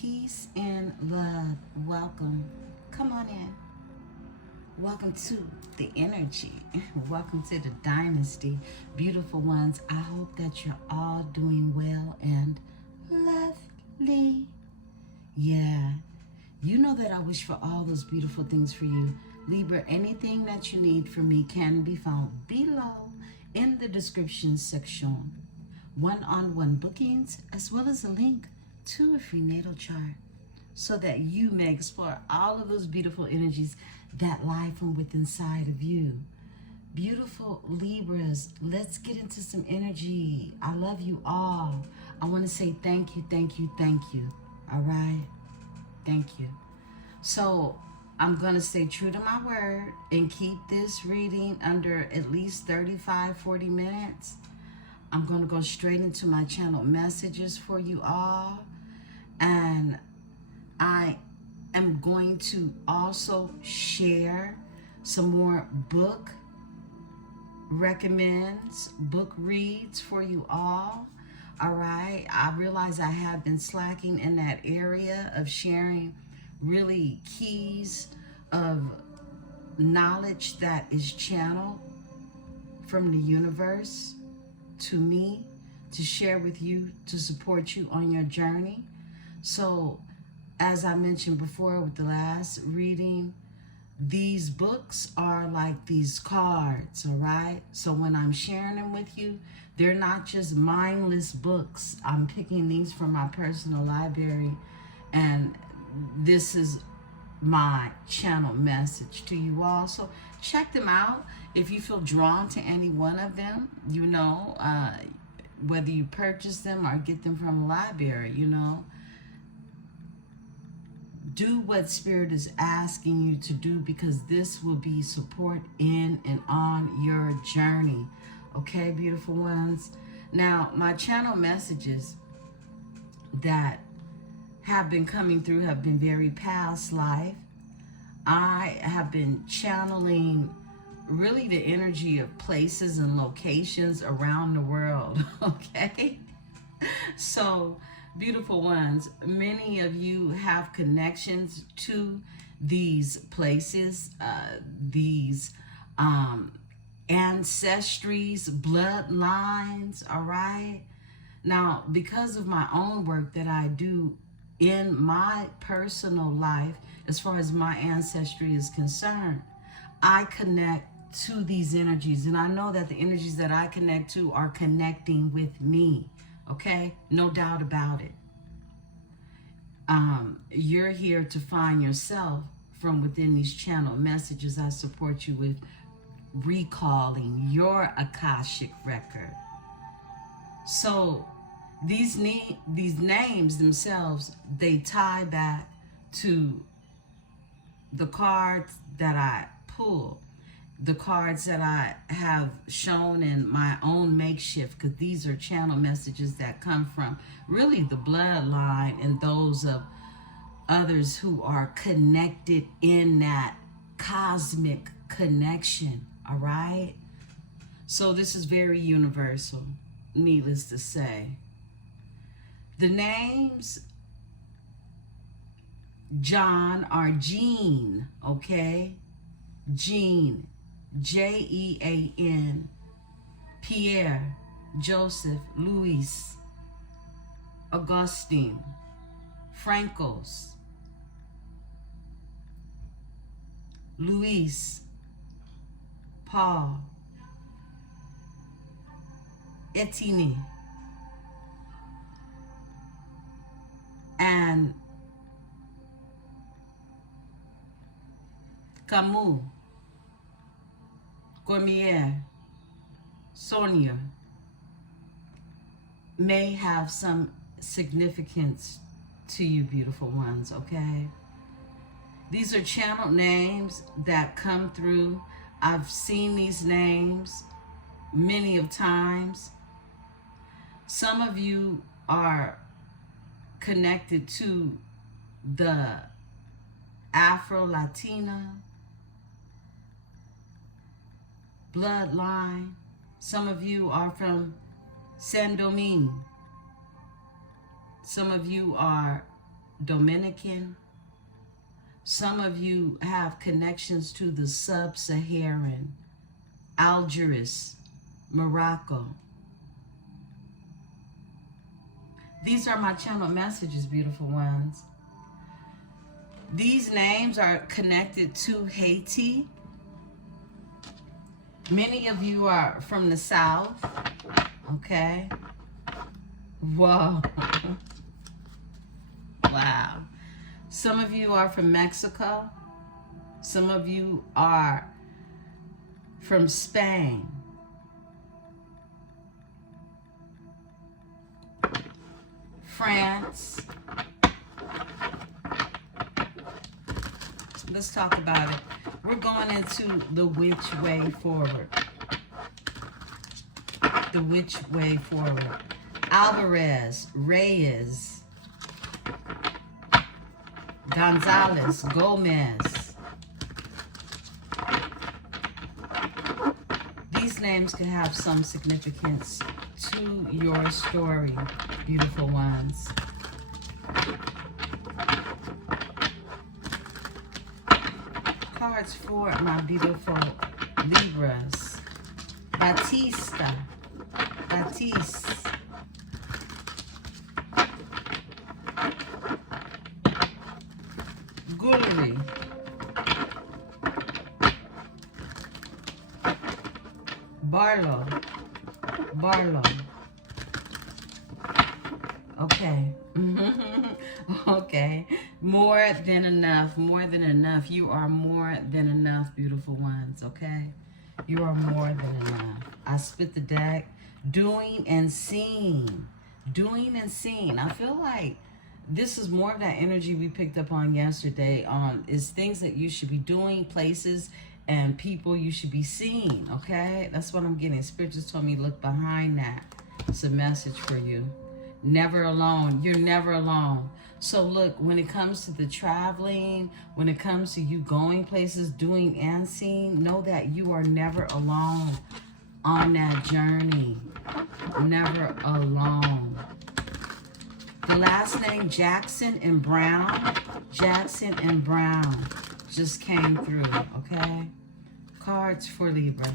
Peace and love. Welcome. Come on in. Welcome to the energy. Welcome to the dynasty. Beautiful ones, I hope that you're all doing well and lovely. Yeah. You know that I wish for all those beautiful things for you. Libra, anything that you need from me can be found below in the description section. One-on-one bookings, as well as a link to a free natal chart so that you may explore all of those beautiful energies that lie from within inside of you. Beautiful Libras, let's get into some energy. I love you all. I want to say thank you, thank you, thank you. All right? Thank you. So I'm going to stay true to my word and keep this reading under at least 35-40 minutes. I'm going to go straight into my channel messages for you all. And I am going to also share some more book recommends, book reads for you all. All right. I realize I have been slacking in that area of sharing really keys of knowledge that is channeled from the universe to me to share with you, to support you on your journey. So as I mentioned before with the last reading, these books are like these cards, all right? So when I'm sharing them with you, they're not just mindless books. I'm picking these from my personal library, and this is my channel message to you all. So check them out. If you feel drawn to any one of them, you know, whether you purchase them or get them from a library, you know, do what Spirit is asking you to do, because this will be support in and on your journey. Okay, beautiful ones. Now, my channel messages that have been coming through have been very past life. I have been channeling really the energy of places and locations around the world, okay? So, beautiful ones, many of you have connections to these places, these ancestries, bloodlines, all right? Now, because of my own work that I do in my personal life, as far as my ancestry is concerned, I connect to these energies, and I know that the energies that I connect to are connecting with me, okay? No doubt about it. You're here to find yourself from within these channel messages. I support you with recalling your Akashic record. So these names themselves, they tie back to the cards that I pull, the cards that I have shown in my own makeshift, because these are channel messages that come from really the bloodline and those of others who are connected in that cosmic connection, all right? So this is very universal, needless to say. The names John are Jean, okay? Jean, Jean, Pierre, Joseph, Louis, Augustine, Francos, Louis, Paul, Etienne, and Camus, Cormier, Sonia may have some significance to you, beautiful ones, okay? These are channel names that come through. I've seen these names many of times. Some of you are connected to the Afro-Latina bloodline. Some of you are from Saint Domingue. Some of you are Dominican. Some of you have connections to the sub-Saharan, Algiers, Morocco. These are my channel messages, beautiful ones. These names are connected to Haiti. Many of you are from the South, okay? Whoa. Wow. Some of you are from Mexico. Some of you are from Spain. France. Let's talk about it. We're going into the which way forward. The which way forward. Alvarez, Reyes, Gonzalez, Gomez. These names can have some significance to your story, beautiful ones. Cards for my beautiful Libras. Batista. Batiste. Gullery. Barlow. Barlow. Okay. Okay. More than enough. More than enough. You are more than enough, beautiful ones. Okay? You are more than enough. I spit the deck. Doing and seeing. Doing and seeing. I feel like this is more of that energy we picked up on yesterday. Is things that you should be doing, places and people you should be seeing. Okay? That's what I'm getting. Spirit just told me look behind that. It's a message for you. Never alone. You're never alone. So look, when it comes to the traveling, when it comes to you going places, doing and seeing, know that you are never alone on that journey. Never alone. The last name Jackson and Brown. Jackson and Brown just came through, okay? Cards for Libra.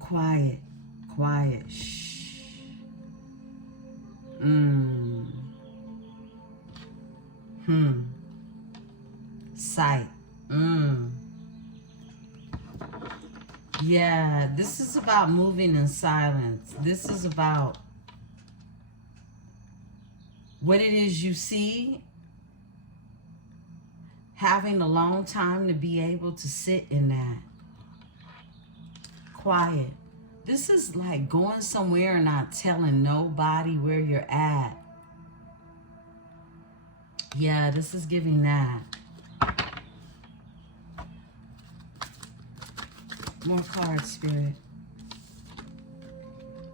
Quiet. Quiet. Shh. Sight. Yeah, this is about moving in silence. This is about what it is you see, having a long time to be able to sit in that. Quiet. This is like going somewhere and not telling nobody where you're at. Yeah, this is giving that. More cards, Spirit.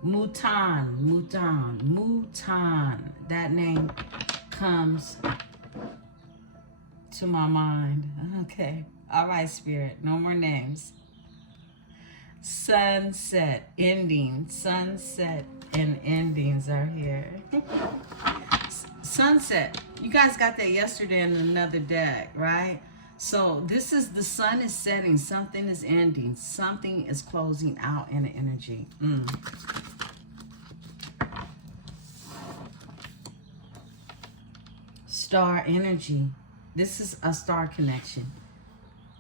Mouton, Mouton, Mouton. That name comes to my mind. Okay. All right, Spirit. No more names. Sunset, ending. Sunset and endings are here. Sunset. You guys got that yesterday in another deck, right? So this is the sun is setting. Something is ending. Something is closing out in the energy. Star energy. This is a star connection.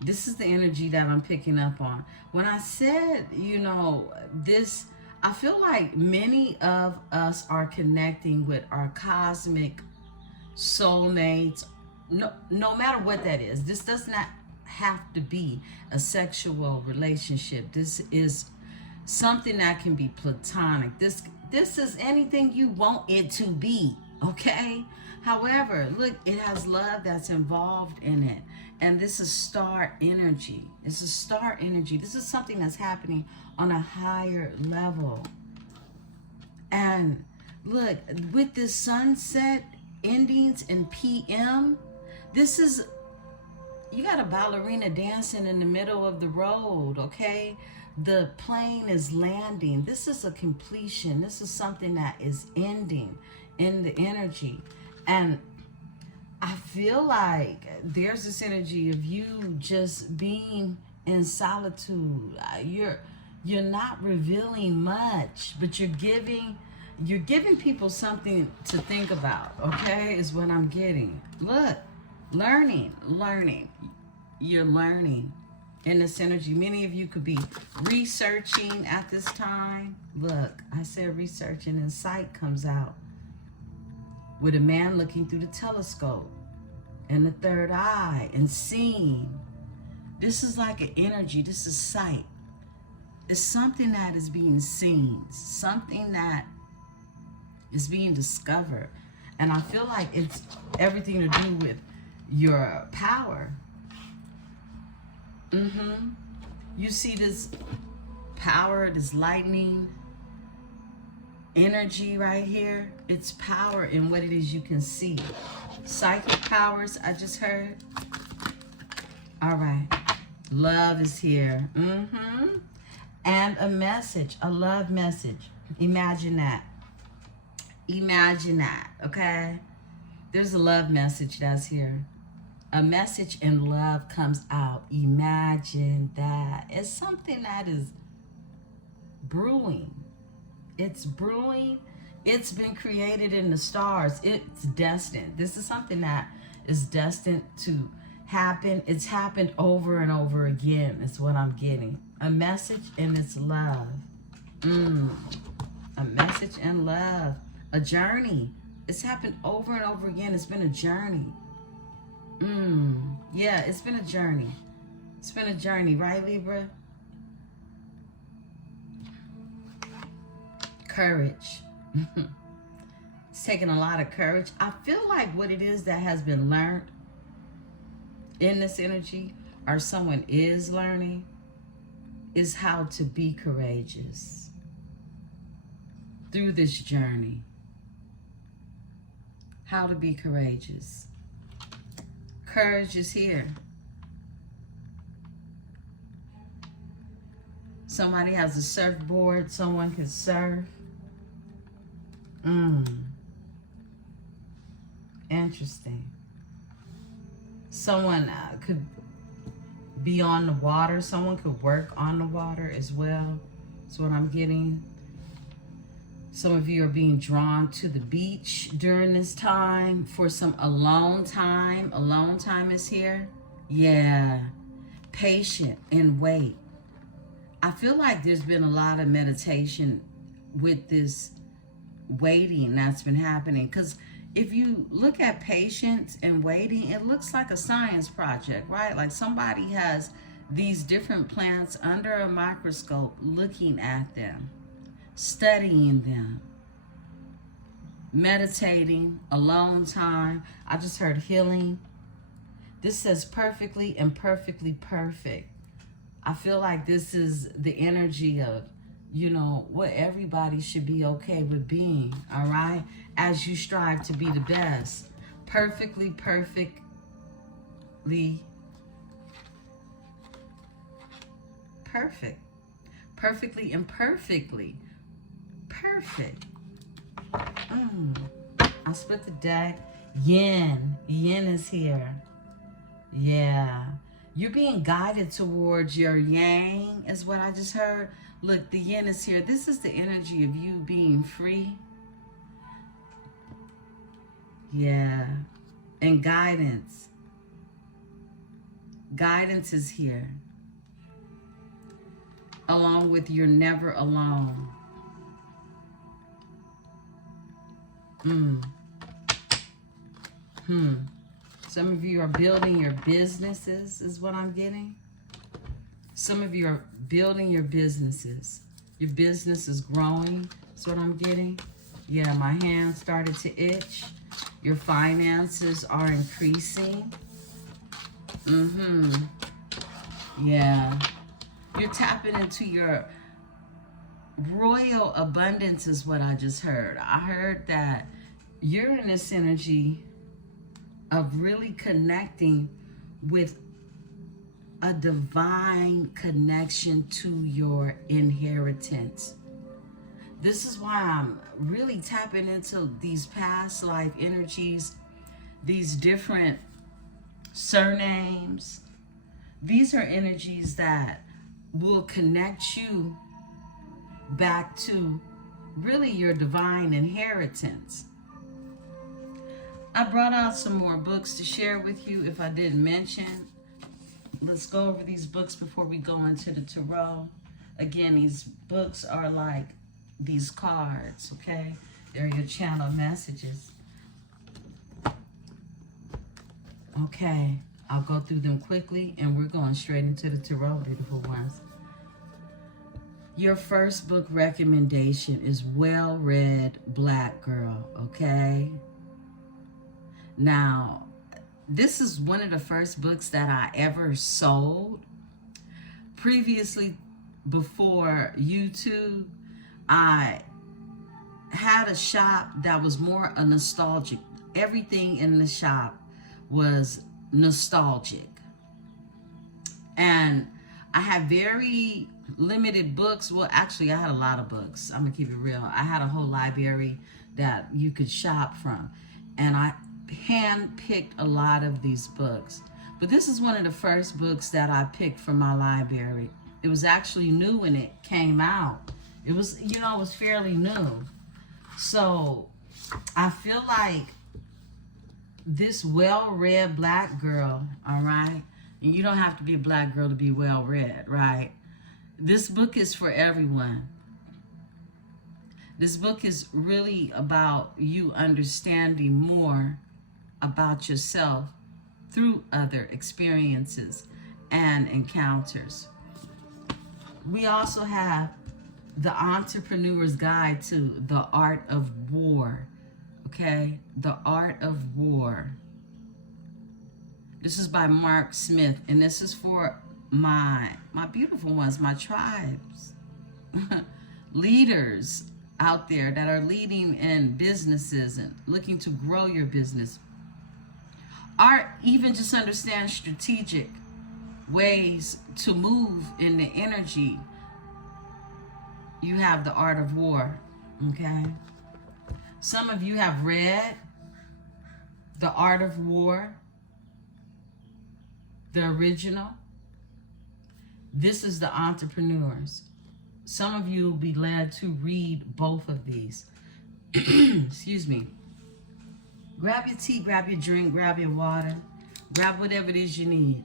This is the energy that I'm picking up on. When I said, you know, this, I feel like many of us are connecting with our cosmic soulmates. No matter what that is. This does not have to be a sexual relationship. This is something that can be platonic. This is anything you want it to be, okay? However, look, it has love that's involved in it. And this is star energy. This is star energy. This is something that's happening on a higher level. And look, with this sunset endings in PM, this is, you got a ballerina dancing in the middle of the road, okay? The plane is landing. This is a completion. This is something that is ending. in the energy. And I feel like there's this energy of you just being in solitude. You're not revealing much, but you're giving people something to think about, okay? Is what I'm getting. Look, learning. You're learning in this energy. Many of you could be researching at this time. Look, I said researching, and sight comes out with a man looking through the telescope and the third eye and seeing. This is like an energy. This is sight. It's something that is being seen, something that is being discovered. And I feel like it's everything to do with your power. You see this power, this lightning energy right here. It's power in what it is you can see. Psychic powers, I just heard. All right. Love is here. And a message, a love message. Imagine that. Imagine that, okay? There's a love message that's here. A message in love comes out. Imagine that. It's something that is brewing. It's brewing. It's been created in the stars. It's destined. This is something that is destined to happen. It's happened over and over again. Is what I'm getting. A message and it's love. A message and love. A journey. It's happened over and over again. It's been a journey. Yeah, it's been a journey. It's been a journey, right, Libra? Courage. It's taken a lot of courage. I feel like what it is that has been learned in this energy, or someone is learning, is how to be courageous through this journey. How to be courageous. Courage is here. Somebody has a surfboard. Someone can surf. Interesting. Someone could be on the water. Someone could work on the water as well. That's what I'm getting. Some of you are being drawn to the beach during this time for some alone time. Alone time is here. Yeah. Patient and wait. I feel like there's been a lot of meditation with this waiting that's been happening. Because if you look at patience and waiting, it looks like a science project, right? Like somebody has these different plants under a microscope looking at them, studying them, meditating, alone time. I just heard healing. This says perfectly and perfectly perfect. I feel like this is the energy of, you know, what everybody should be okay with being, all right? As you strive to be the best. Perfectly, perfectly perfect. Perfectly and perfectly perfect. I split the deck. Yin. Yin is here. Yeah. You're being guided towards your yang, is what I just heard. Look, the yin is here. This is the energy of you being free. Yeah. And guidance. Guidance is here. Along with you're never alone. Some of you are building your businesses, is what I'm getting. Some of you are building your businesses. Your business is growing, is what I'm getting. Yeah, my hand started to itch. Your finances are increasing. Yeah. You're tapping into your royal abundance, is what I just heard. I heard that you're in this energy of really connecting with a divine connection to your inheritance. This is why I'm really tapping into these past life energies, these different surnames. These are energies that will connect you back to really your divine inheritance. I brought out some more books to share with you if I didn't mention. Let's go over these books before we go into the tarot. Again, these books are like these cards, okay? They're your channel messages. Okay, I'll go through them quickly and we're going straight into the tarot, beautiful ones. Your first book recommendation is Well-Read Black Girl, okay? Now, this is one of the first books that I ever sold. Previously, before YouTube, I had a shop that was more a nostalgic. Everything in the shop was nostalgic. And I had very limited books. Well, actually, I had a lot of books. I'm going to keep it real. I had a whole library that you could shop from. And I hand-picked a lot of these books. But this is one of the first books that I picked from my library. It was actually new when it came out. It was, you know, it was fairly new. So I feel like this well-read black girl, all right? And you don't have to be a black girl to be well-read, right? This book is for everyone. This book is really about you understanding more about yourself through other experiences and encounters. We also have The Entrepreneur's Guide to the Art of War, okay? The Art of War. This is by Mark Smith, and this is for my beautiful ones, my tribes, leaders out there that are leading in businesses and looking to grow your business, or even just understand strategic ways to move in the energy. You have The Art of War, okay? Some of you have read The Art of War, the original. This is The Entrepreneurs. Some of you will be led to read both of these. Excuse me. Grab your tea, grab your drink, grab your water, grab whatever it is you need.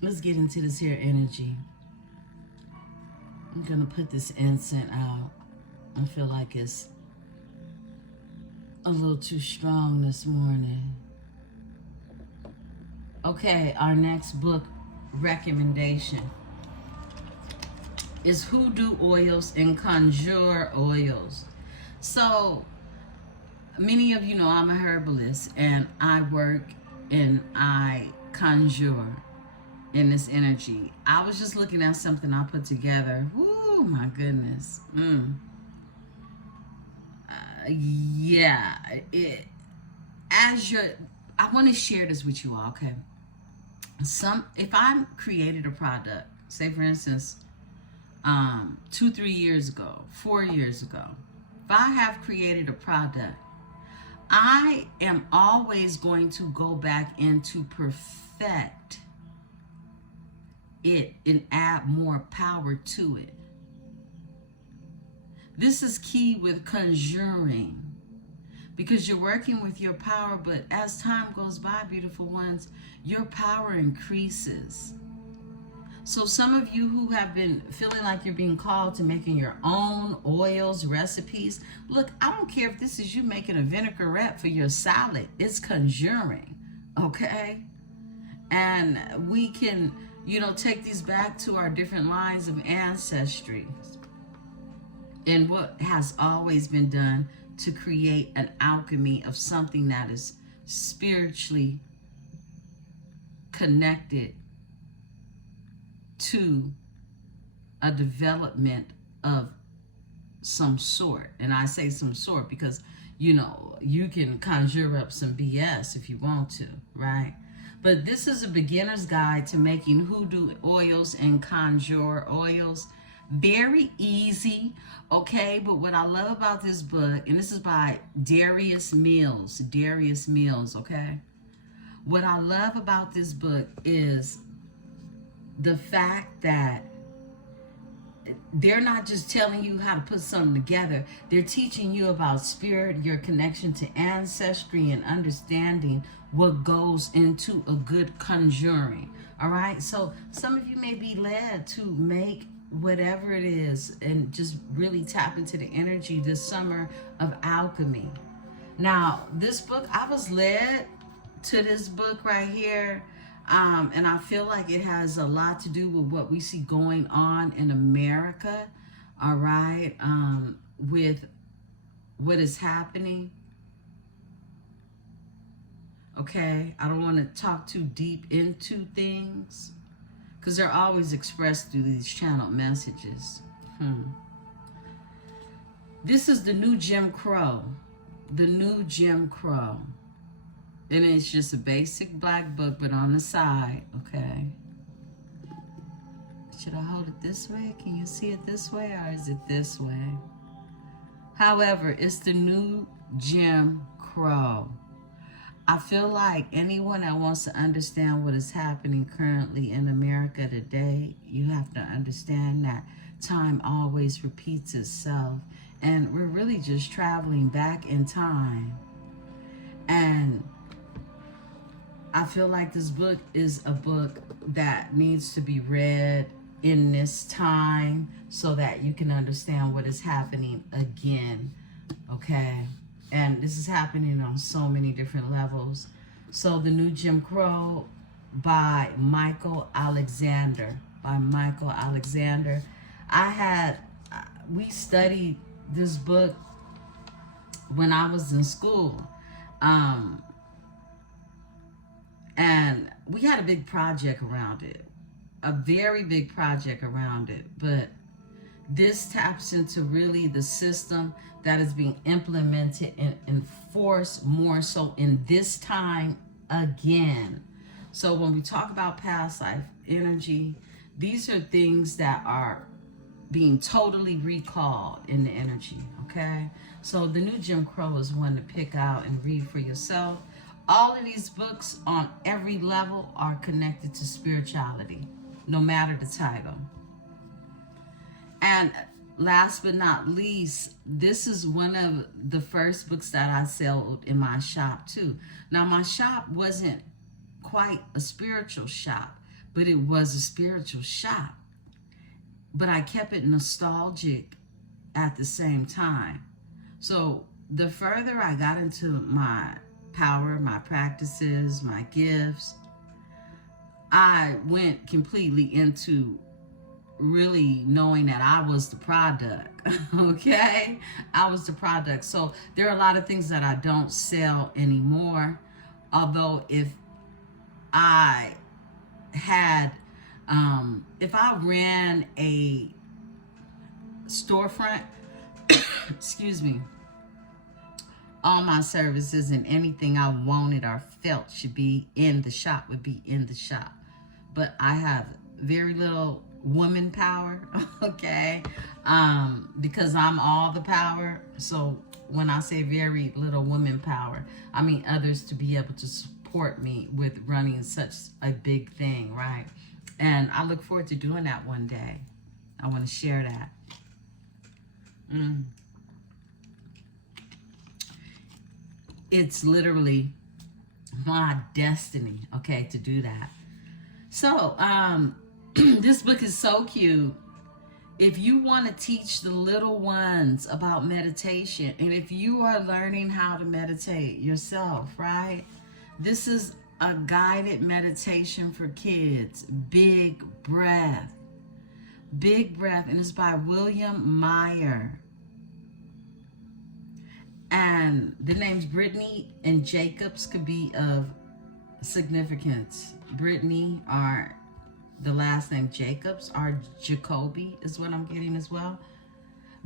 Let's get into this here energy. I'm gonna put this incense out. I feel like it's a little too strong this morning. Okay, our next book recommendation is Hoodoo Oils and Conjure Oils. So, many of you know I'm a herbalist and I work and I conjure in this energy. I was just looking at something I put together. Ooh, my goodness. Yeah, I want to share this with you all, okay? If I created a product, say for instance, 2-3 years ago, 4 years ago, if I have created a product, I am always going to go back and to perfect it and add more power to it. This is key with conjuring, because you're working with your power, but as time goes by, beautiful ones, your power increases. So some of you who have been feeling like you're being called to making your own oils, recipes, look, I don't care if this is you making a vinaigrette for your salad, it's conjuring, okay? And we can, you know, take these back to our different lines of ancestry and what has always been done to create an alchemy of something that is spiritually connected to a development of some sort. And I say some sort because, you know, you can conjure up some BS if you want to, right? But this is a beginner's guide to making hoodoo oils and conjure oils. Very easy, okay? But what I love about this book, and this is by Darius Mills, okay? What I love about this book is the fact that they're not just telling you how to put something together. They're teaching you about spirit, your connection to ancestry, and understanding what goes into a good conjuring. All right. So some of you may be led to make whatever it is and just really tap into the energy this summer of alchemy. Now, this book, I was led to this book right here. And I feel like it has a lot to do with what we see going on in America, all right, with what is happening. Okay, I don't want to talk too deep into things because they're always expressed through these channeled messages. This is the new Jim Crow. The new Jim Crow. And it's just a basic black book, but on the side, okay? Should I hold it this way? Can you see it this way, or is it this way? However, it's the new Jim Crow. I feel like anyone that wants to understand what is happening currently in America today, you have to understand that time always repeats itself. And we're really just traveling back in time. And I feel like this book is a book that needs to be read in this time so that you can understand what is happening again, okay? And this is happening on so many different levels. So The New Jim Crow by Michael Alexander. We studied this book when I was in school. And we had a big project around it, a very big project around it. But this taps into really the system that is being implemented and enforced more so in this time again. So when we talk about past life energy, these are things that are being totally recalled in the energy, okay? So The New Jim Crow is one to pick out and read for yourself. All of these books on every level are connected to spirituality, no matter the title. And last but not least, this is one of the first books that I sold in my shop too. Now, my shop wasn't quite a spiritual shop, but it was a spiritual shop. But I kept it nostalgic at the same time. So the further I got into my power, my practices, my gifts, I went completely into really knowing that I was the product, okay? I was the product. So there are a lot of things that I don't sell anymore. Although if I had, if I ran a storefront, excuse me, all my services and anything I wanted or felt should be in the shop would be in the shop. But I have very little woman power, okay? Because I'm all the power. So when I say very little woman power, I mean others to be able to support me with running such a big thing, right? And I look forward to doing that one day. I want to share that. It's literally my destiny, okay, to do that. So, this book is so cute. If you want to teach the little ones about meditation, and if you are learning how to meditate yourself, right? This is a guided meditation for kids. Big breath. Big breath. And it's by William Meyer. And the names Brittany and Jacobs could be of significance. Brittany are the last name, Jacobs are Jacoby is what I'm getting as well.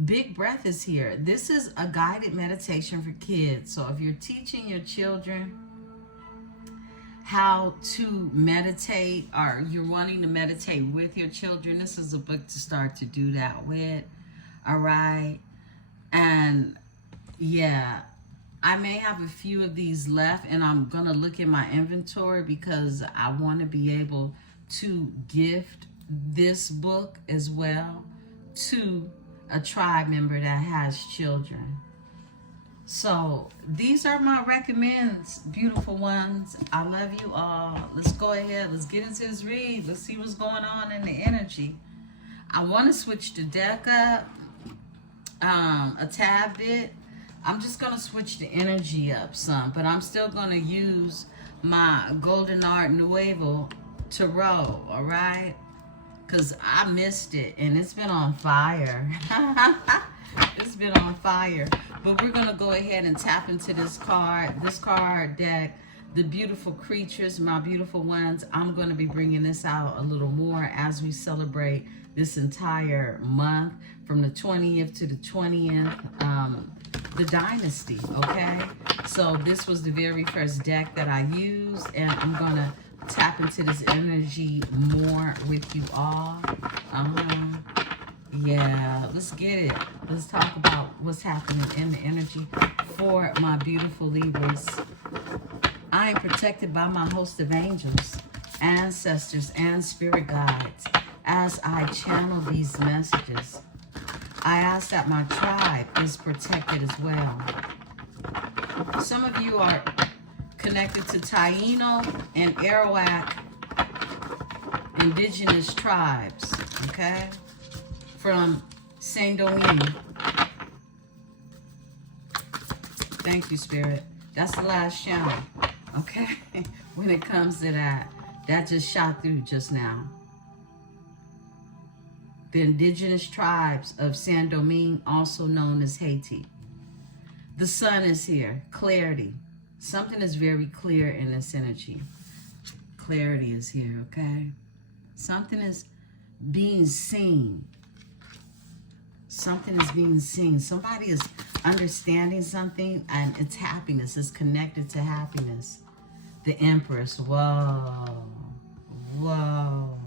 Big breath is here. This is a guided meditation for kids. So if you're teaching your children how to meditate, or you're wanting to meditate with your children, this is a book to start to do that with. All right. And yeah, I may have a few of these left, and I'm going to look at my inventory because I want to be able to gift this book as well to a tribe member that has children. So these are my recommends, beautiful ones. I love you all. Let's go ahead. Let's get into this read. Let's see what's going on in the energy. I want to switch the deck up a tad bit. I'm just going to switch the energy up some, but I'm still going to use my Golden Art Nuevo Tarot, all right? Because I missed it, and it's been on fire. It's been on fire. But we're going to go ahead and tap into this card deck, the beautiful creatures, my beautiful ones. I'm going to be bringing this out a little more as we celebrate this entire month from the 20th to the 20th, the dynasty, okay? So this was the very first deck that I used, and I'm going to tap into this energy more with you all. Yeah, let's get it. Let's talk about what's happening in the energy for my beautiful Libras. I am protected by my host of angels, ancestors, and spirit guides as I channel these messages. I ask that my tribe is protected as well. Some of you are connected to Taino and Arawak indigenous tribes, okay? From Saint-Domingue. Thank you, Spirit. That's the last channel, okay? When it comes to that. That just shot through just now. The indigenous tribes of Saint-Domingue, also known as Haiti. The sun is here. Clarity. Something is very clear in this energy. Clarity is here, okay? Something is being seen. Something is being seen. Somebody is understanding something, and it's happiness. It's connected to happiness. The Empress. Whoa. Whoa.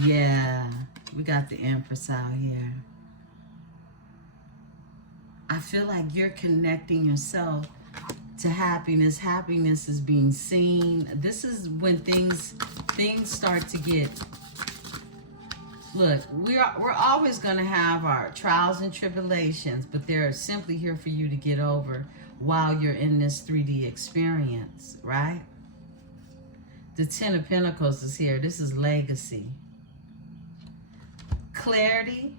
Yeah. We got the Empress out here. I feel like you're connecting yourself to happiness. Happiness is being seen. This is when things start to get... Look, we're always going to have our trials and tribulations, but they're simply here for you to get over while you're in this 3D experience, right? The Ten of Pentacles is here. This is legacy. Clarity,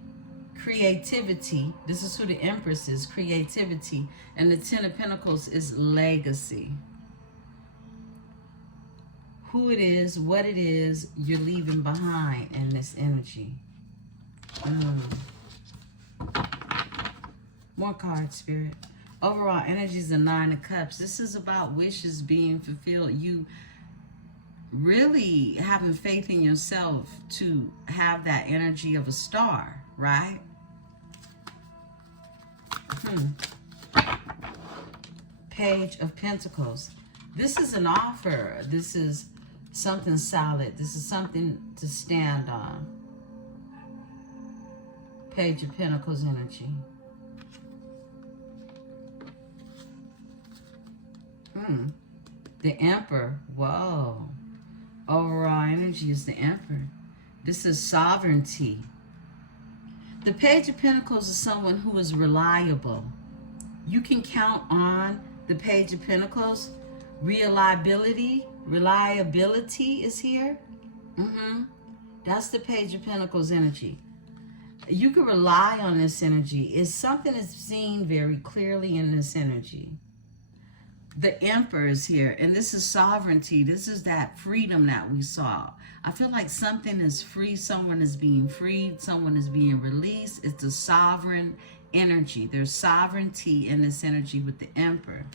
creativity. This is who the Empress is, creativity. And the Ten of Pentacles is legacy. Who it is, what it is you're leaving behind in this energy. More cards, Spirit. Overall energy is the Nine of Cups. This is about wishes being fulfilled. You really having faith in yourself to have that energy of a star, right? Page of Pentacles. This is an offer. This is something solid. This is something to stand on. Page of Pentacles energy. The Emperor. Whoa. Overall energy is the Emperor. This is sovereignty. The Page of Pentacles is someone who is reliable. You can count on the Page of Pentacles. Reliability is here. That's the Page of Pentacles energy. You can rely on this energy. It's something that's seen very clearly in this energy. The Emperor is here, and this is sovereignty. This is that freedom that we saw. I feel like something is free. Someone is being freed. Someone is being released. It's a sovereign energy. There's sovereignty in this energy with the Emperor.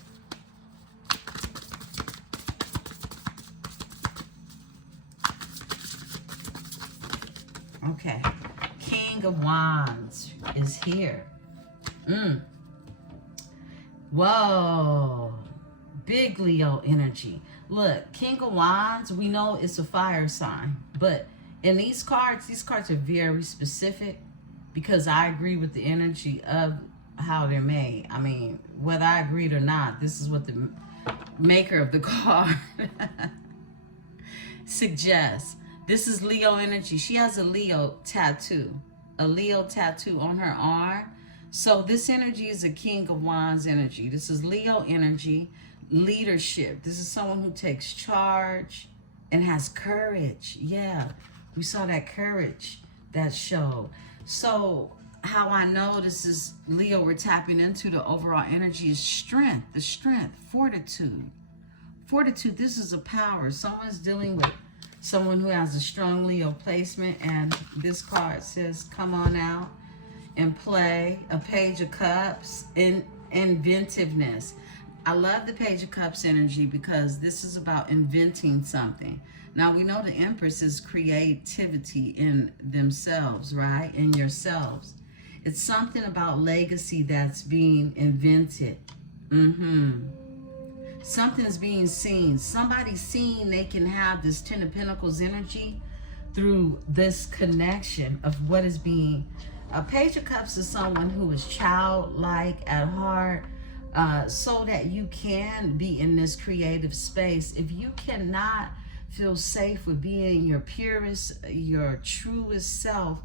Okay. King of Wands is here. Whoa. Big Leo energy. Look, King of Wands, we know it's a fire sign. But in these cards are very specific because I agree with the energy of how they're made. I mean, whether I agreed or not, this is what the maker of the card suggests. This is Leo energy. She has a Leo tattoo on her arm. So this energy is a King of Wands energy. This is Leo energy, leadership. This is someone who takes charge and has courage. Yeah, we saw that courage that showed. So how I know this is Leo we're tapping into, the overall energy is strength, fortitude. Fortitude, this is a power. Someone's dealing with someone who has a strong Leo placement, and this card says, come on out and play. A Page of Cups, inventiveness. I love the Page of Cups energy because this is about inventing something. Now, we know the Empress is creativity in themselves, right? In yourselves. It's something about legacy that's being invented. Something's being seen. Somebody's seeing they can have this Ten of Pentacles energy through this connection of what is being. A Page of Cups is someone who is childlike at heart, so that you can be in this creative space. If you cannot feel safe with being your purest, your truest self,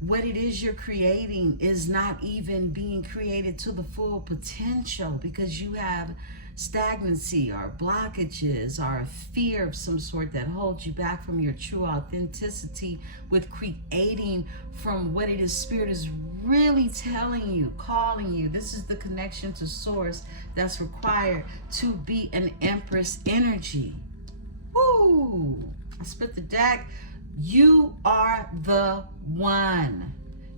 what it is you're creating is not even being created to the full potential because you have stagnancy or blockages or a fear of some sort that holds you back from your true authenticity with creating from what it is Spirit is really telling you, calling you. This is the connection to Source that's required to be an Empress energy. Ooh, I spit the deck. You are the one.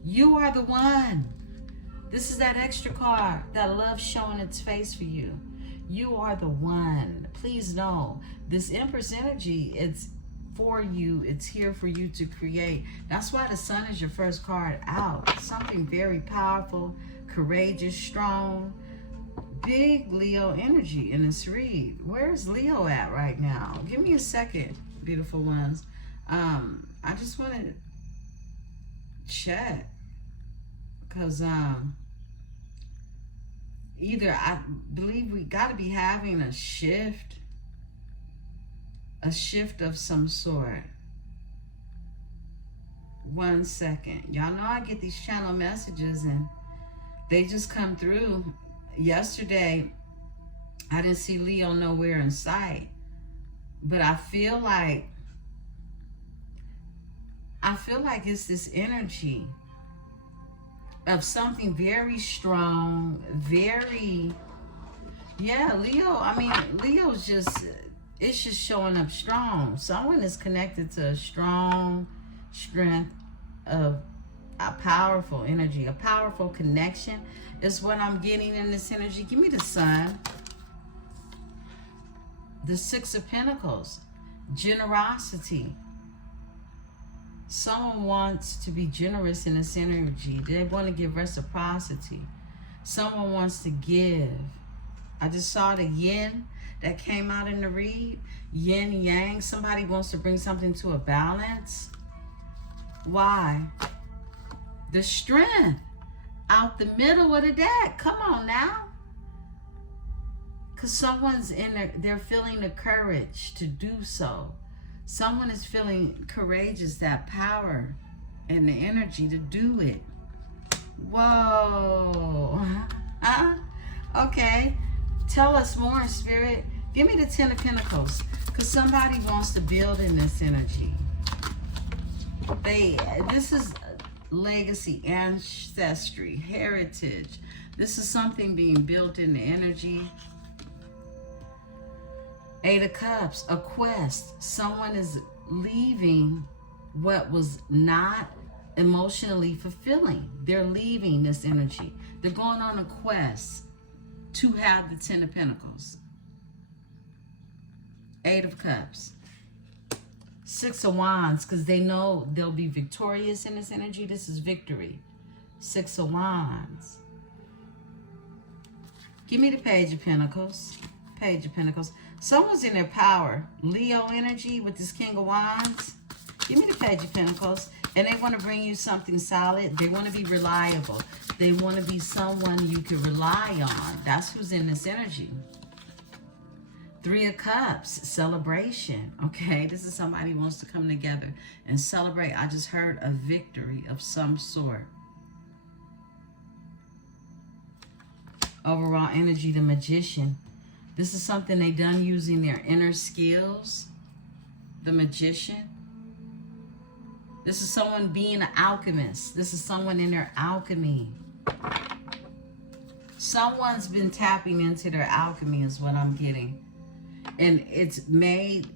You are the one. This is that extra card that loves showing its face for you. You are the one. Please know this Empress energy, it's for you. It's here for you to create. That's why the Sun is your first card out. Something very powerful, courageous, strong, big Leo energy in this read. Where's Leo at right now? Give me a second, beautiful ones. I just want to check because either I believe we got to be having a shift of some sort. 1 second. Y'all know I get these channel messages and they just come through. Yesterday, I didn't see Leo nowhere in sight, but I feel like it's this energy of something very strong, very, yeah, Leo. I mean, Leo's just, it's just showing up strong. Someone is connected to a strong strength of a powerful energy, a powerful connection is what I'm getting in this energy. Give me the Sun. The Six of Pentacles, generosity. Someone wants to be generous in this energy. They want to give reciprocity. Someone wants to give. I just saw the yin that came out in the read. Yin, yang. Somebody wants to bring something to a balance. Why? The Strength out the middle of the deck. Come on now. Because someone's in there, they're feeling the courage to do so. Someone is feeling courageous, that power and the energy to do it. Whoa. Okay. Tell us more, Spirit. Give me the Ten of Pentacles. Because somebody wants to build in this energy. This is legacy, ancestry, heritage. This is something being built in the energy. 8 of Cups, a quest. Someone is leaving what was not emotionally fulfilling. They're leaving this energy. They're going on a quest to have the 10 of Pentacles. 8 of Cups. 6 of Wands, because they know they'll be victorious in this energy. This is victory. 6 of Wands. Give me the Page of Pentacles. Page of Pentacles. Someone's in their power. Leo energy with this King of Wands. Give me the Page of Pentacles. And they want to bring you something solid. They want to be reliable. They want to be someone you can rely on. That's who's in this energy. Three of Cups, celebration. Okay, this is somebody who wants to come together and celebrate. I just heard a victory of some sort. Overall energy, the Magician. This is something they done using their inner skills. The Magician. This is someone being an alchemist. This is someone in their alchemy. Someone's been tapping into their alchemy is what I'm getting. And it's made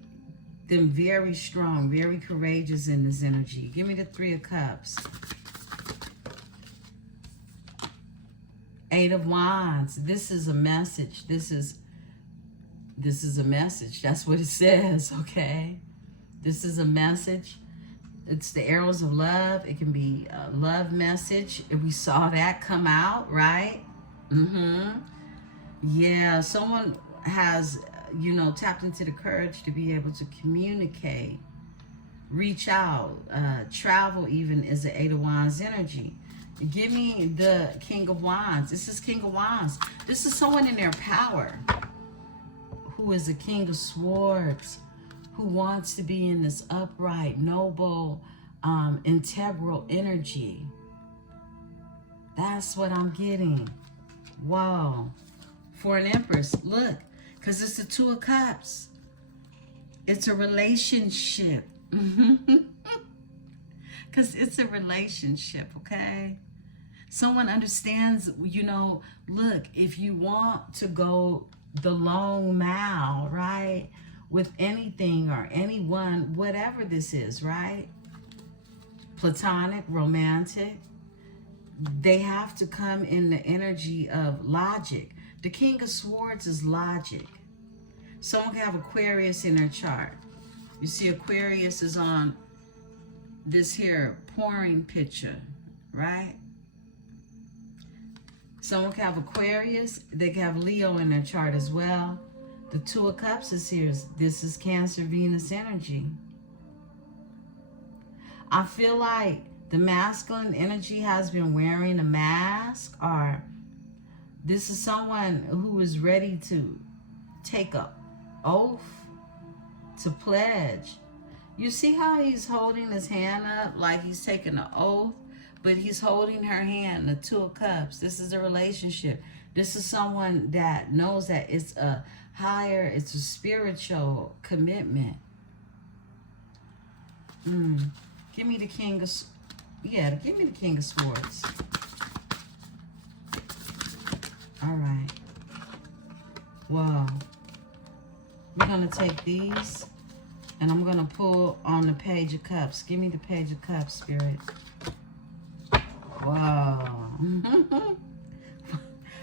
them very strong, very courageous in this energy. Give me the Three of Cups. Eight of Wands. This is a message. This is a message. That's what it says, okay? This is a message. It's the arrows of love. It can be a love message. And we saw that come out, right? Yeah, someone has, you know, tapped into the courage to be able to communicate, reach out, travel even is the Eight of Wands energy. Give me the King of Wands. This is King of Wands. This is someone in their power who is a King of Swords, who wants to be in this upright, noble, integral energy. That's what I'm getting. Wow. For an Empress, look, because it's the Two of Cups. It's a relationship. Because it's a relationship, okay? Someone understands, you know, look, if you want to go the long mile, right, with anything or anyone, whatever this is, right? Platonic, romantic, they have to come in the energy of logic. The King of Swords is logic. Someone can have Aquarius in their chart. You see Aquarius is on this here pouring picture, right? Someone can have Aquarius. They can have Leo in their chart as well. The Two of Cups is here. This is Cancer, Venus energy. I feel like the masculine energy has been wearing a mask, or this is someone who is ready to take an oath, to pledge. You see how he's holding his hand up like he's taking an oath, but he's holding her hand, the Two of Cups. This is a relationship. This is someone that knows that it's a higher, it's a spiritual commitment. Give me the King of, give me the King of Swords. All right. Wow. We're going to take these, and I'm going to pull on the Page of Cups. Give me the Page of Cups, Spirit. Wow.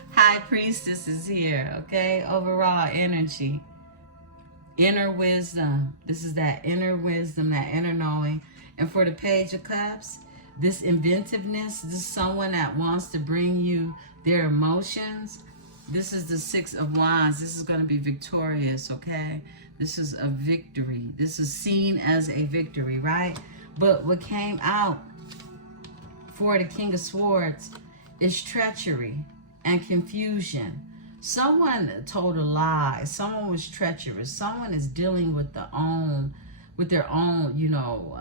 High Priestess is here, okay? Overall energy. Inner wisdom. This is that inner wisdom, that inner knowing. And for the Page of Cups, this inventiveness, this is someone that wants to bring you their emotions. This is the Six of Wands. This is going to be victorious, okay? This is a victory. This is seen as a victory, right? But what came out for the King of Swords is treachery and confusion. Someone told a lie. Someone was treacherous. Someone is dealing with their own, you know,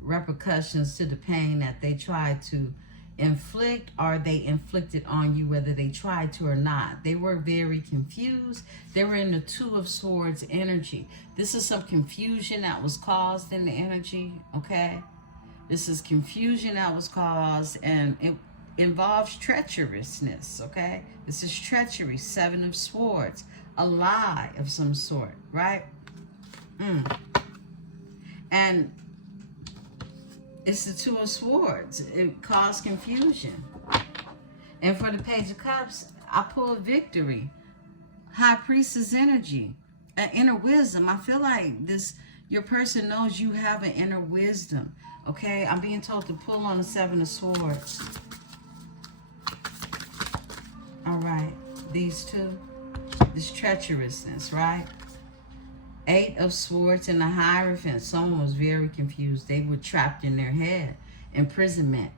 repercussions to the pain that they tried to inflict, or they inflicted on you, whether they tried to or not. They were very confused. They were in the Two of Swords energy. This is some confusion that was caused in the energy, okay? This is confusion that was caused, and it involves treacherousness, okay? This is treachery, Seven of Swords, a lie of some sort, right? And it's the Two of Swords. It caused confusion. And for the Page of Cups, I pull victory. High Priestess energy, an inner wisdom. I feel like this, your person knows you have an inner wisdom. Okay, I'm being told to pull on the Seven of Swords. All right, these two, this treacherousness, right? Eight of Swords and the Hierophant. Someone was very confused. They were trapped in their head. Imprisonment.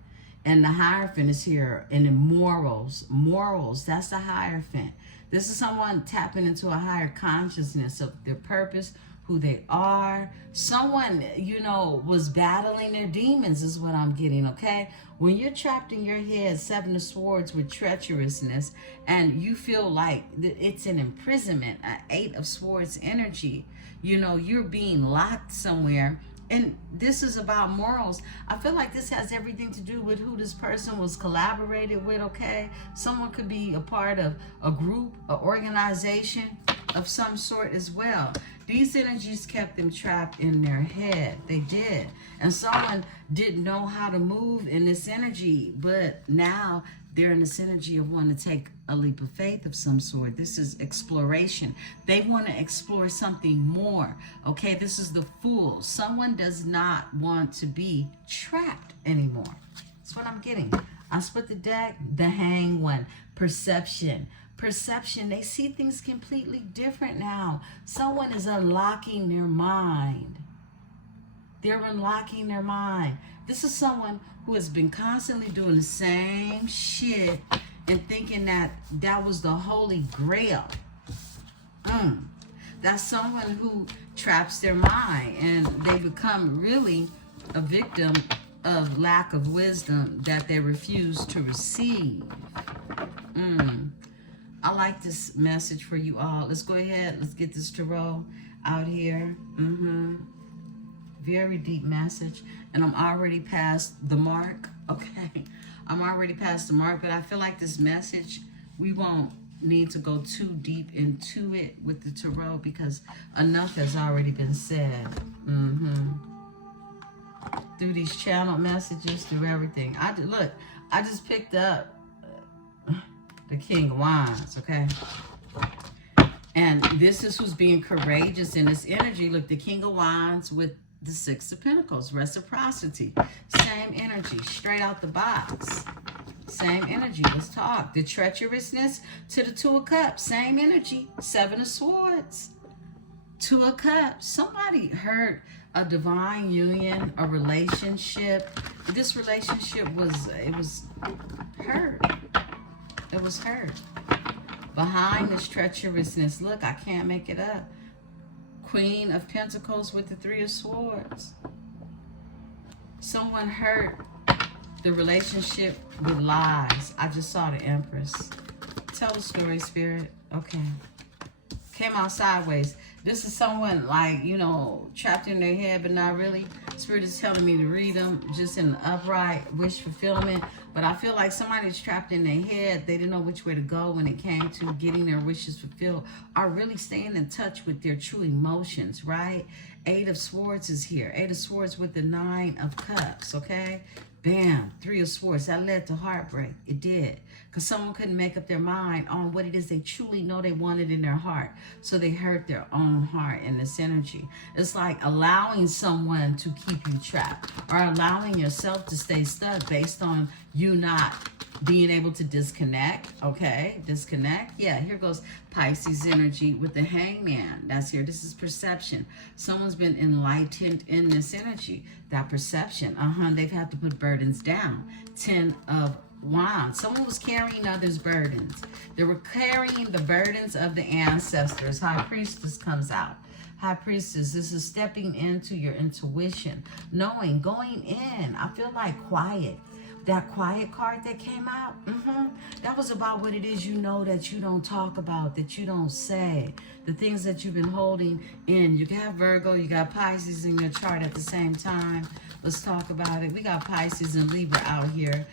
And the Hierophant is here. And in morals. Morals. That's the Hierophant. This is someone tapping into a higher consciousness of their purpose, who they are. Someone, you know, was battling their demons is what I'm getting, okay? When you're trapped in your head, Seven of Swords with treacherousness, and you feel like it's an imprisonment, an Eight of Swords energy, you know, you're being locked somewhere. And this is about morals. I feel like this has everything to do with who this person was collaborated with, okay? Someone could be a part of a group, an organization of some sort as well. These energies kept them trapped in their head. They did. And someone didn't know how to move in this energy, but now they're in this energy of wanting to take a leap of faith of some sort. This is exploration. They want to explore something more. Okay, this is the Fool. Someone does not want to be trapped anymore. That's what I'm getting. I split the deck. The Hanged One. Perception. Perception. They see things completely different now. Someone is unlocking their mind. They're unlocking their mind. This is someone who has been constantly doing the same shit and thinking that that was the holy grail. That's someone who traps their mind, and they become really a victim of lack of wisdom that they refuse to receive. I like this message for you all. Let's go ahead. Let's get this tarot out here. Very deep message. And I'm already past the mark. Okay. I'm already past the mark. But I feel like this message, we won't need to go too deep into it with the tarot because enough has already been said. Through these channeled messages, through everything. I just picked up the King of Wands, okay? And this is who's being courageous in this energy. Look, the King of Wands with the Six of Pentacles, reciprocity. Same energy, straight out the box. Same energy, let's talk. The treacherousness to the Two of Cups, same energy. Seven of Swords, Two of Cups. Somebody hurt a divine union, a relationship. This relationship was hurt. It was hurt. Behind this treacherousness, look, I can't make it up. Queen of Pentacles with the Three of Swords. Someone hurt the relationship with lies. I just saw the Empress. Tell the story, Spirit. Okay. Came out sideways. This is someone like, you know, trapped in their head, but not really. Spirit is telling me to read them just in the upright wish fulfillment. But I feel like somebody's trapped in their head. They didn't know which way to go when it came to getting their wishes fulfilled, are really staying in touch with their true emotions, right? Eight of Swords is here. Eight of Swords with the Nine of Cups, okay? Bam, Three of Swords. That led to heartbreak. It did. Because someone couldn't make up their mind on what it is they truly know they wanted in their heart. So they hurt their own heart in this energy. It's like allowing someone to keep you trapped, or allowing yourself to stay stuck based on you not being able to disconnect. Okay, disconnect. Yeah, here goes Pisces energy with the Hangman. That's here. This is perception. Someone's been enlightened in this energy. That perception. They've had to put burdens down. 10 of Wands. Someone was carrying others' burdens. They were carrying the burdens of the ancestors. High Priestess comes out. High Priestess, this is stepping into your intuition. Knowing, going in. I feel like quiet. That quiet card that came out, that was about what it is you know that you don't talk about, that you don't say. The things that you've been holding in. You have Virgo, you got Pisces in your chart at the same time. Let's talk about it. We got Pisces and Libra out here.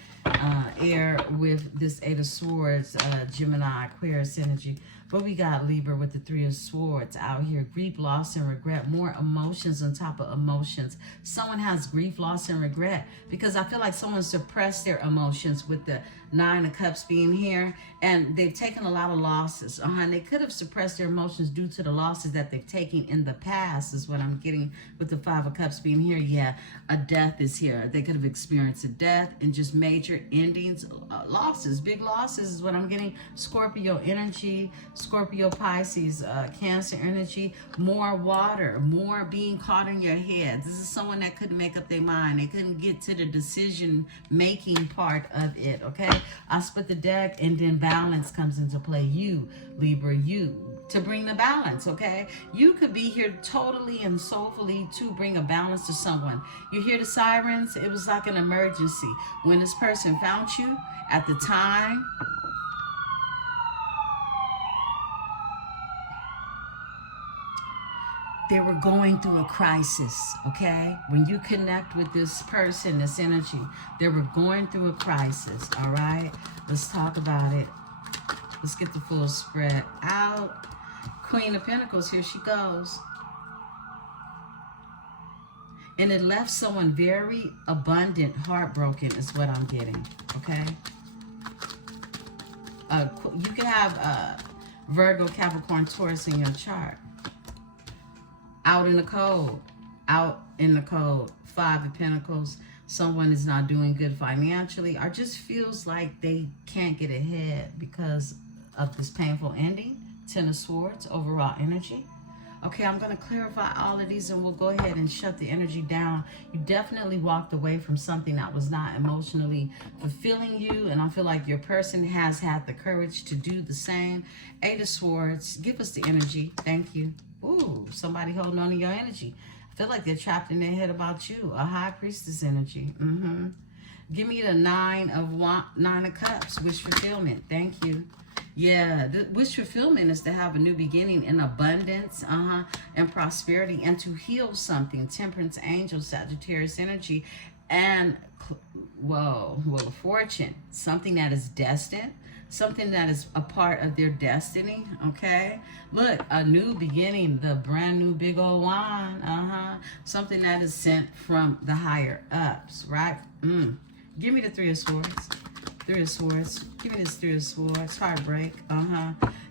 Air with this Eight of Swords, Gemini, Aquarius energy. But we got Libra with the Three of Swords out here. Grief, loss, and regret. More emotions on top of emotions. Someone has grief, loss, and regret because I feel like someone suppressed their emotions with the Nine of Cups being here. And they've taken a lot of losses. And they could have suppressed their emotions due to the losses that they've taken in the past is what I'm getting with the Five of Cups being here. Yeah, a death is here. They could have experienced a death and just made major endings, losses, big losses is what I'm getting. Scorpio energy, Scorpio, Pisces, Cancer energy, more water, more being caught in your head. This is someone that couldn't make up their mind. They couldn't get to the decision-making part of it, okay? I split the deck, and then balance comes into play. You, Libra, you, to bring the balance, okay? You could be here totally and soulfully to bring a balance to someone. You hear the sirens? It was like an emergency. When this person found you at the time, they were going through a crisis, okay? When you connect with this person, this energy, they were going through a crisis, all right? Let's talk about it. Let's get the full spread out. Queen of Pentacles, here she goes. And it left someone very abundant, heartbroken is what I'm getting, okay? You can have Virgo, Capricorn, Taurus in your chart. Out in the cold. Out in the cold. Five of Pentacles. Someone is not doing good financially or just feels like they can't get ahead because of this painful ending. Ten of Swords, overall energy. Okay, I'm going to clarify all of these and we'll go ahead and shut the energy down. You definitely walked away from something that was not emotionally fulfilling you, and I feel like your person has had the courage to do the same. Eight of Swords, give us the energy. Thank you. Ooh, somebody holding on to your energy. I feel like they're trapped in their head about you. A High Priestess energy. Give me the Nine of Cups, wish fulfillment. Thank you. Yeah, the wish fulfillment is to have a new beginning in abundance, and prosperity, and to heal something. Temperance, Angel, Sagittarius energy, and well, fortune, something that is destined, something that is a part of their destiny, okay? Look, a new beginning, the brand new big old wine, something that is sent from the higher ups, right? Give me the Three of Swords. Three of Swords. Give me this Three of Swords. Heartbreak.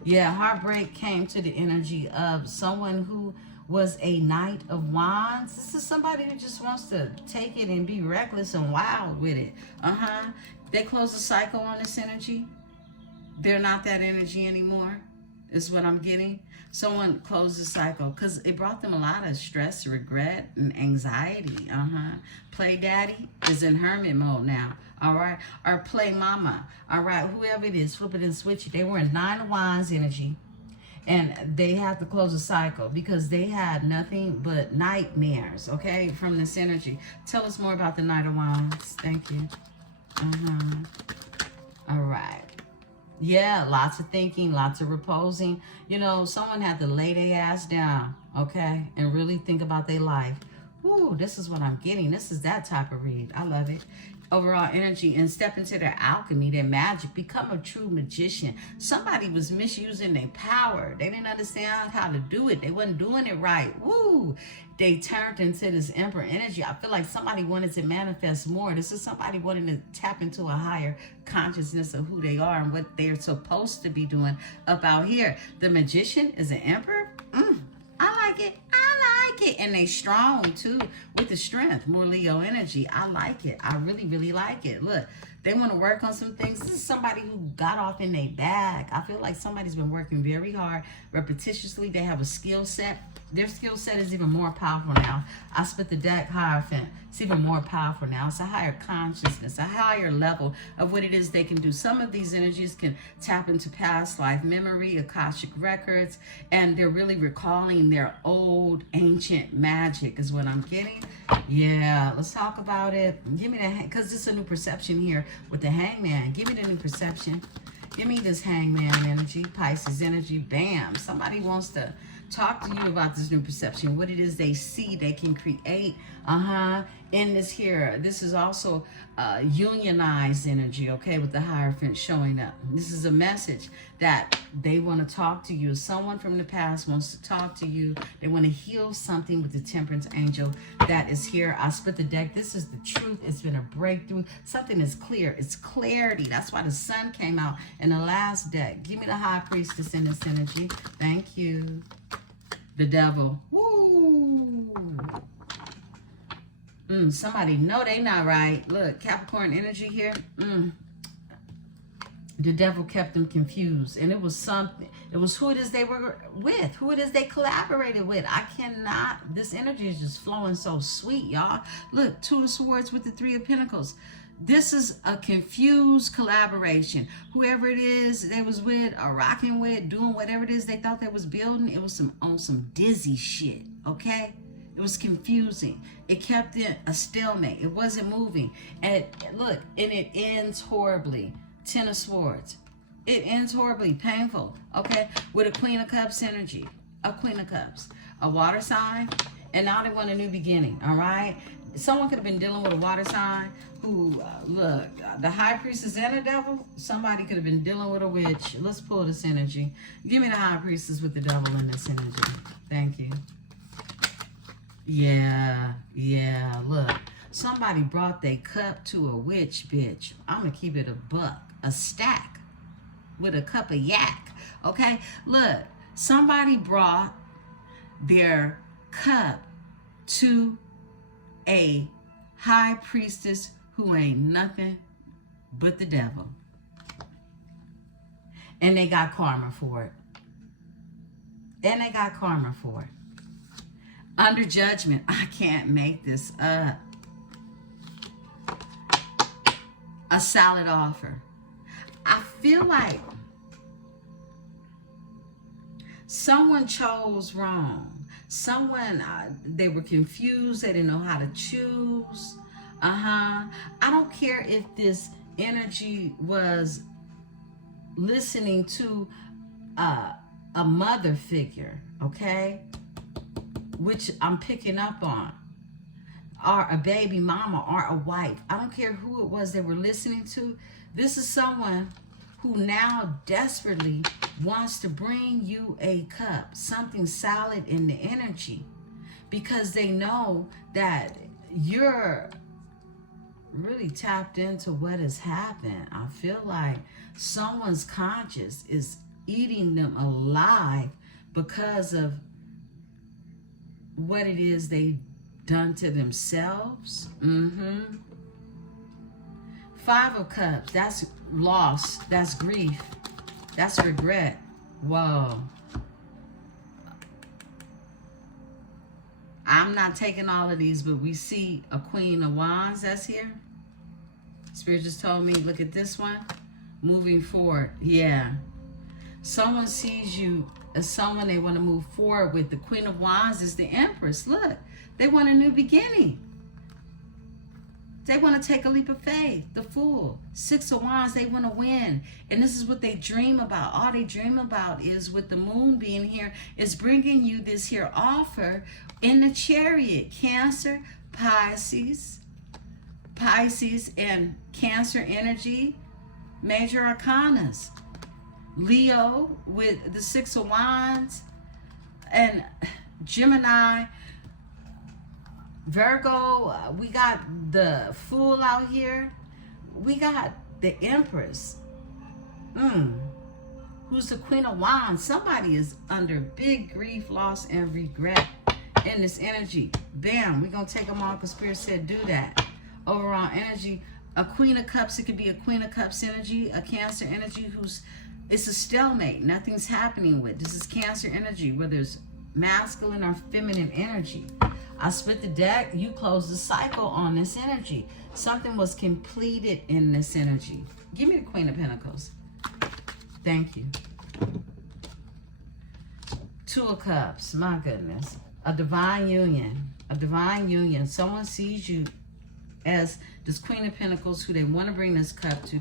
Yeah, heartbreak came to the energy of someone who was a Knight of Wands. This is somebody who just wants to take it and be reckless and wild with it. They close the cycle on this energy. They're not that energy anymore, is what I'm getting. Someone closed the cycle because it brought them a lot of stress, regret, and anxiety. Play daddy is in hermit mode now. All right. Or play mama. All right. Whoever it is, flip it and switch it. They were in Nine of Wands energy. And they had to close the cycle because they had nothing but nightmares, okay, from this energy. Tell us more about the Knight of Wands. Thank you. All right. Yeah, lots of thinking, lots of reposing. You know, someone had to lay their ass down, okay, and really think about their life. Ooh, this is what I'm getting. This is that type of read. I love it. Overall energy, and step into their alchemy, their magic, become a true magician. Somebody was misusing their power. They didn't understand how to do it. They wasn't doing it right. Woo! They turned into this Emperor energy. I feel like somebody wanted to manifest more. This is somebody wanting to tap into a higher consciousness of who they are and what they're supposed to be doing up out here. The magician is an emperor. I like it. I like it. And they strong too with the strength. More Leo energy. I like it. I really, really like it. Look, they want to work on some things. This is somebody who got off in their bag. I feel like somebody's been working very hard, repetitiously. They have a skill set. Their skill set is even more powerful now. I split the deck, Hierophant. It's even more powerful now. It's a higher consciousness, a higher level of what it is they can do. Some of these energies can tap into past life memory, Akashic records, and they're really recalling their old ancient magic is what I'm getting. Yeah, let's talk about it. Give me that, because this is a new perception here with the Hangman. Give me the new perception. Give me this Hangman energy, Pisces energy. Bam. Somebody wants to talk to you about this new perception, what it is they see they can create in this here. This is also unionized energy, okay, with the Hierophant showing up. This is a message that they want to talk to you. Someone from the past wants to talk to you. They want to heal something with the Temperance Angel that is here. I split the deck. This is the truth. It's been a breakthrough. Something is clear. It's clarity. That's why the Sun came out in the last deck. Give me the High Priestess in this energy. Thank you. The Devil. Woo! Somebody know they not right. Look, Capricorn energy here. The devil kept them confused. And it was something. It was who it is they were with. Who it is they collaborated with. I cannot. This energy is just flowing so sweet, y'all. Look, Two of Swords with the Three of Pentacles. This is a confused collaboration. Whoever it is they was with or rocking with, doing whatever it is they thought they was building, it was on some dizzy shit, okay? It was confusing. It kept in a stalemate. It wasn't moving. And look, and it ends horribly. Ten of Swords. It ends horribly, painful, okay? With a Queen of Cups energy. A Queen of Cups. A water sign. And now they want a new beginning, all right? Someone could have been dealing with a water sign who, look, the High Priestess and the devil. Somebody could have been dealing with a witch. Let's pull this energy. Give me the High Priestess with the devil in this energy. Thank you. Yeah, look. Somebody brought their cup to a witch, bitch. I'm going to keep it a buck. A stack with a cup of yak. Okay? Look, somebody brought their cup to a high priestess who ain't nothing but the devil. And they got karma for it. And they got karma for it. Under judgment. I can't make this up. A solid offer. I feel like someone chose wrong. Someone, they were confused. They didn't know how to choose. I don't care if this energy was listening to a mother figure, okay? Which I'm picking up on. Or a baby mama or a wife. I don't care who it was they were listening to. This is someone who now desperately wants to bring you a cup, something solid in the energy, because they know that you're really tapped into what has happened. I feel like someone's conscious is eating them alive because of what it is they've done to themselves. Five of Cups, that's loss, that's grief, that's regret. Whoa. I'm not taking all of these, but we see a Queen of Wands that's here. Spirit just told me, look at this one. Moving forward, yeah. Someone sees you as someone they want to move forward with. The Queen of Wands is the Empress. Look, they want a new beginning. They want to take a leap of faith. The Fool. Six of Wands, they want to win. And this is what they dream about. All they dream about is, with the moon being here, is bringing you this here offer in the Chariot. Cancer, Pisces, and Cancer energy. Major arcanas. Leo with the Six of Wands. And Gemini, Virgo, we got the Fool out here. We got the Empress, who's the Queen of Wands. Somebody is under big grief, loss, and regret in this energy. Bam, we're going to take them all because Spirit said do that. Overall energy, a Queen of Cups, it could be a Queen of Cups energy, a Cancer energy it's a stalemate. Nothing's happening with. This is Cancer energy where there's masculine or feminine energy. I split the deck. You close the cycle on this energy. Something was completed in this energy. Give me the Queen of Pentacles. Thank you. Two of Cups. My goodness. A divine union. A divine union. Someone sees you as this Queen of Pentacles who they want to bring this cup to.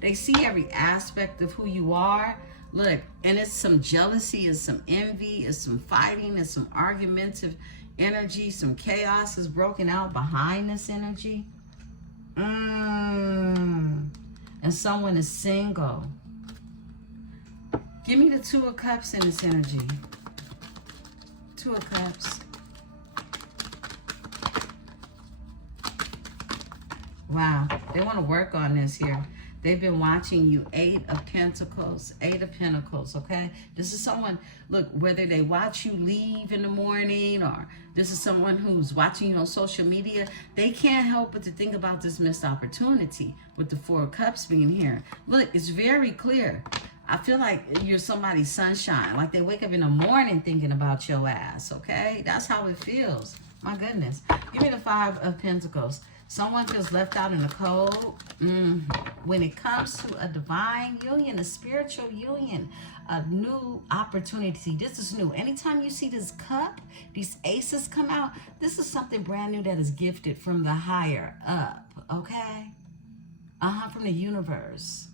They see every aspect of who you are. Look, and it's some jealousy, it's some envy, it's some fighting, it's some argumentative energy, some chaos is broken out behind this energy. And someone is single. Give me the Two of Cups in this energy. Two of Cups. Wow, they want to work on this here. They've been watching you. 8 of Pentacles. 8 of Pentacles, okay? This is someone, look, whether they watch you leave in the morning or this is someone who's watching you on social media, they can't help but to think about this missed opportunity with the 4 of Cups being here. Look, it's very clear. I feel like you're somebody's sunshine. Like they wake up in the morning thinking about your ass, okay? That's how it feels. My goodness. Give me the 5 of Pentacles. Someone feels left out in the cold. When it comes to a divine union, a spiritual union, a new opportunity. This is new. Anytime you see this cup, these aces come out, this is something brand new that is gifted from the higher up, okay? From the universe,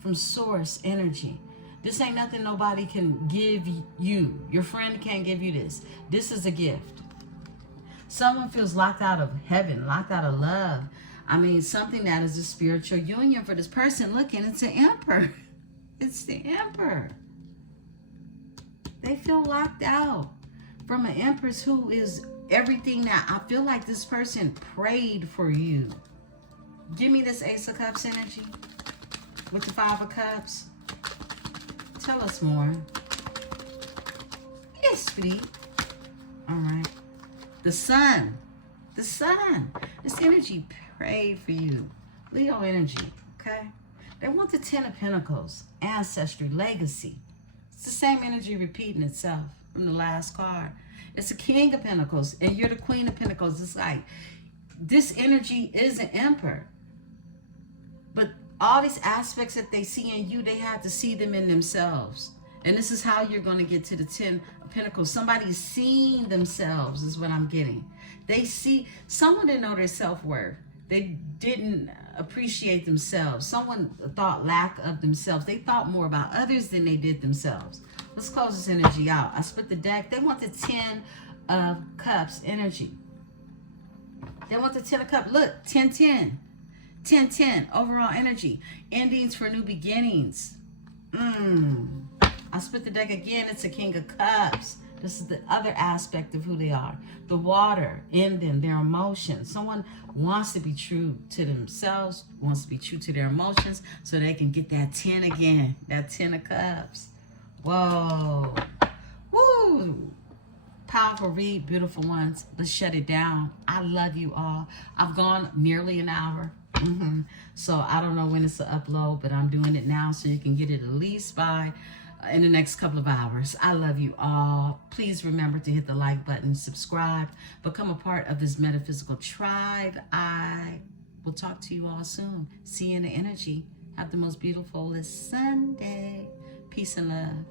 from source energy. This ain't nothing nobody can give you. Your friend can't give you this. This is a gift. Someone feels locked out of heaven, locked out of love. I mean, something that is a spiritual union for this person. Look, and it's the Emperor. It's the Emperor. They feel locked out from an Empress who is everything that I feel like this person prayed for you. Give me this Ace of Cups energy with the 5 of Cups. Tell us more. Yes, sweetie. All right. The sun. The sun. This energy prayed for you. Leo energy, okay? They want the 10 of Pentacles. Ancestry, legacy. It's the same energy repeating itself from the last card. It's a King of Pentacles, and you're the Queen of Pentacles. It's like, this energy is an Emperor. But all these aspects that they see in you, they have to see them in themselves. And this is how you're going to get to the 10 of Pentacles. Somebody's seeing themselves is what I'm getting. They see, someone didn't know their self-worth. They didn't appreciate themselves. Someone thought lack of themselves. They thought more about others than they did themselves. Let's close this energy out. I split the deck. They want the 10 of Cups energy. They want the 10 of Cups. Look, 10-10. 10-10. Overall energy. Endings for new beginnings. I split the deck again. It's a King of Cups. This is the other aspect of who they are. The water in them, their emotions. Someone wants to be true to themselves, wants to be true to their emotions so they can get that 10 again. That 10 of Cups. Whoa. Woo. Powerful read, beautiful ones. Let's shut it down. I love you all. I've gone nearly an hour. So I don't know when it's to upload, but I'm doing it now so you can get it at least by in the next couple of hours. I love you all. Please remember to hit the like button, subscribe, become a part of this metaphysical tribe. I will talk to you all soon. See you in the energy. Have the most beautiful Sunday. Peace and love.